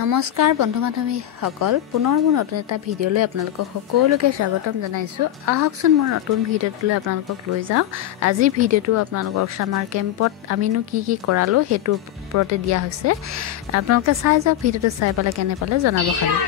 নমস্কাৰ বন্ধু বান্ধৱীসকল পুনৰ মোৰ নতুন এটা ভিডিঅ'লৈ আপোনালোকক সকলোকে স্বাগতম জনাইছোঁ। আহকচোন মোৰ নতুন ভিডিঅ'টোলৈ আপোনালোকক লৈ যাওঁ। আজি ভিডিঅ'টো আপোনালোকৰ সামাৰ কেম্পত আমিনো কি কৰালো হেতুৰ ওপৰতে দিয়া হৈছে। আপোনালোকে চাই যাওক, ভিডিঅ'টো চাই পালে কেনে পালে জনাব খালি।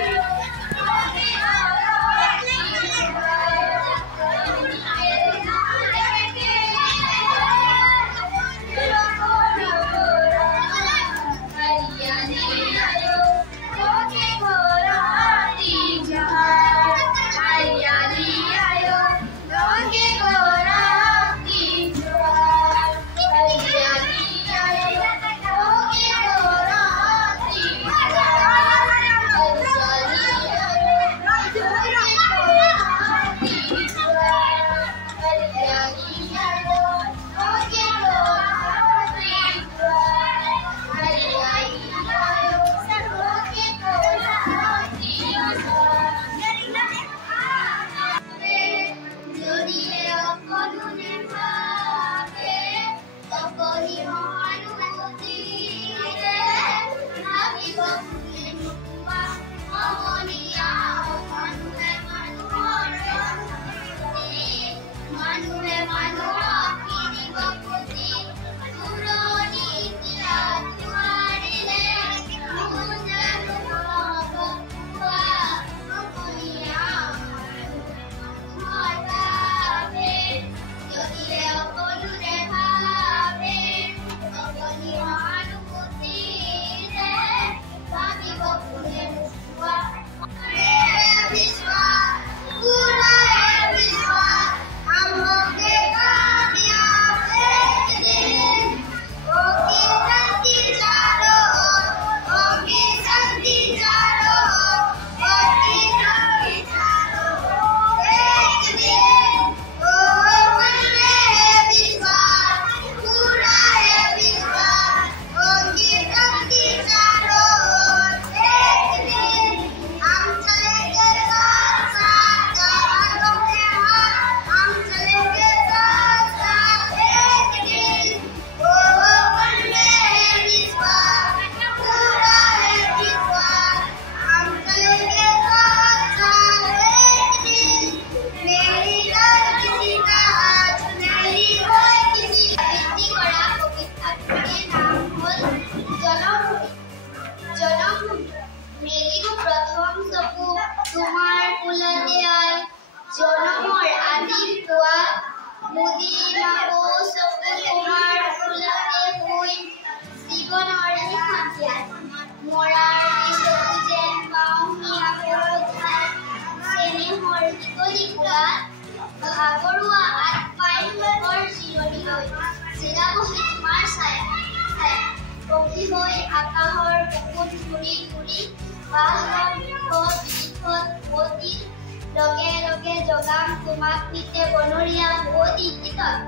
তোমার কুলতে আই জনমৰ আদি পোৱা মুদি নাগো চকু তোমাৰ কুলতে হৈ জীৱনৰ নিশাতিয়া মৰাৰ চকু যেন পাওঁহি আকৌ চেনেহৰ ইকলি কোলাত ভাগৰুৱা আত্মাই লোকৰ জিৰণি লৈ চিৰাবহি তোমাৰ ছায়া পক্ষী হৈ আকাশৰ বুকুত ঘূৰি ঘূৰি লগে লগে জগাম তোমাক পিতে বনৰীয়া বোধি গীতত